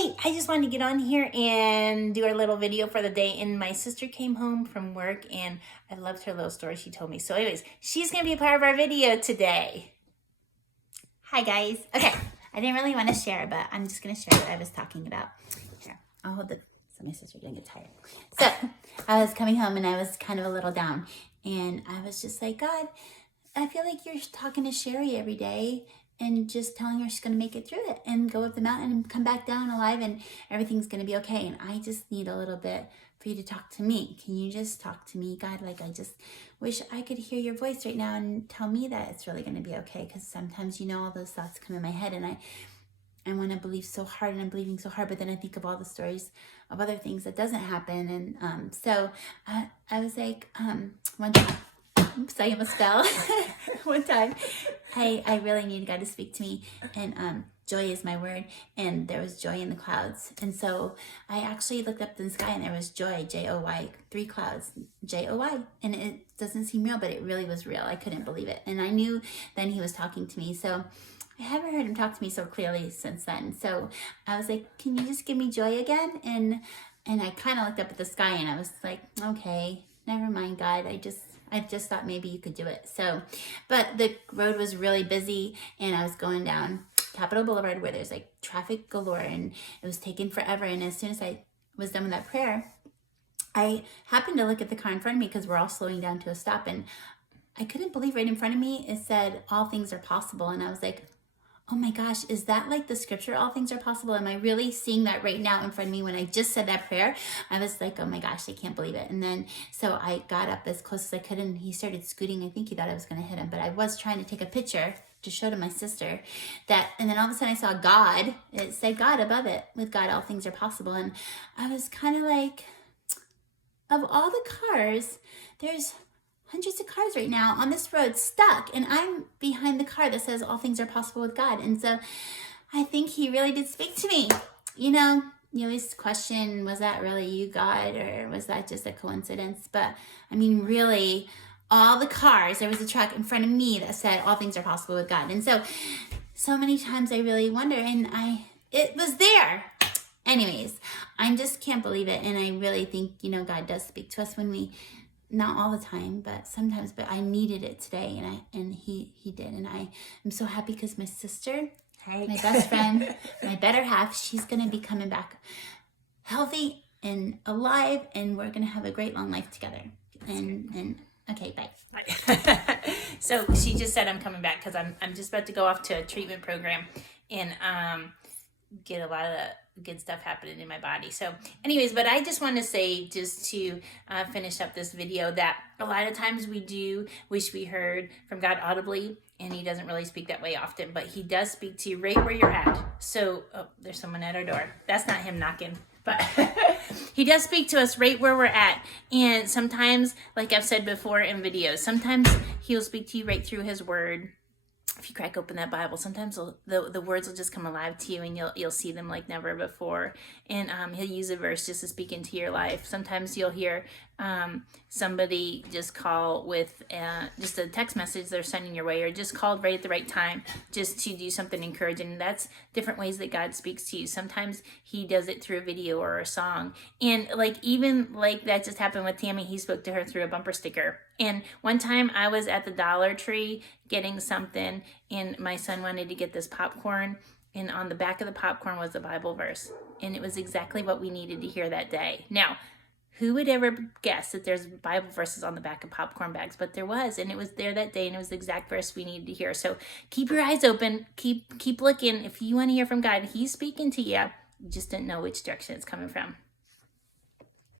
Hey, I just wanted to get on here and do our little video for the day. And my sister came home from work and I loved her little story she told me. So anyways, she's going to be a part of our video today. Hi guys. Okay, I didn't really want to share, but I'm just going to share what I was talking about. Here, I'll hold it so my sister didn't get tired. So I was coming home and I was kind of a little down. And I was just like, God, I feel like you're talking to Sherry every day and just telling her she's going to make it through it and go up the mountain and come back down alive and everything's going to be okay. And I just need a little bit for you to talk to me. Can you just talk to me, God? Like, I just wish I could hear your voice right now and tell me that it's really going to be okay. Because sometimes, all those thoughts come in my head and I want to believe so hard and I'm believing so hard, but then I think of all the stories of other things that doesn't happen. And so I was like, one time, oops, I almost fell. One time, I really needed God to speak to me, and joy is my word, and there was joy in the clouds. And so I actually looked up in the sky and there was joy, J-O-Y, 3 clouds, J-O-Y. And it doesn't seem real, but it really was real. I couldn't believe it. And I knew then he was talking to me. So I haven't heard him talk to me so clearly since then. So I was like, can you just give me joy again? And I kind of looked up at the sky and I was like, okay, never mind, God. I just thought maybe you could do it. So, but the road was really busy and I was going down Capitol Boulevard where there's like traffic galore and it was taking forever. And as soon as I was done with that prayer, I happened to look at the car in front of me because we're all slowing down to a stop. And I couldn't believe right in front of me, it said, all things are possible. And I was like, oh my gosh, is that like the scripture, all things are possible? Am I really seeing that right now in front of me when I just said that prayer? I was like, oh my gosh, I can't believe it. And then, so I got up as close as I could and he started scooting. I think he thought I was going to hit him, but I was trying to take a picture to show to my sister that, and then all of a sudden I saw God, it said God above it, with God, all things are possible. And I was kind of like, of all the cars, there's hundreds of cars right now on this road stuck, and I'm behind the car that says all things are possible with God. And so I think he really did speak to me. You always question, was that really you, God, or was that just a coincidence? But I mean, really, all the cars, there was a truck in front of me that said all things are possible with God. And so many times I really wonder, and it was there. Anyways, I just can't believe it. And I really think, God does speak to us when we, not all the time, but sometimes, but I needed it today, and he did. And I am so happy because my sister, my best friend, my better half, she's going to be coming back healthy and alive, and we're going to have a great long life together. And okay, bye. So she just said I'm coming back because I'm just about to go off to a treatment program and get a lot of good stuff happening in my body. So anyways, but I just want to say, just to finish up this video, that a lot of times we do wish we heard from God audibly, and he doesn't really speak that way often, but he does speak to you right where you're at. So, oh, there's someone at our door. That's not him knocking, but he does speak to us right where we're at. And sometimes, like I've said before in videos, sometimes he'll speak to you right through his word. If you crack open that Bible, sometimes the words will just come alive to you, and you'll see them like never before. And he'll use a verse just to speak into your life. Sometimes you'll hear somebody just call with just a text message they're sending your way, or just called right at the right time just to do something encouraging. And that's different ways that God speaks to you. Sometimes he does it through a video or a song. And even that just happened with Tammy. He spoke to her through a bumper sticker. And one time I was at the Dollar Tree getting something, and my son wanted to get this popcorn, and on the back of the popcorn was a Bible verse, and it was exactly what we needed to hear that day. Now, who would ever guess that there's Bible verses on the back of popcorn bags? But there was, and it was there that day, and it was the exact verse we needed to hear. So keep your eyes open, keep looking. If you want to hear from God, he's speaking to you. You just didn't know which direction it's coming from.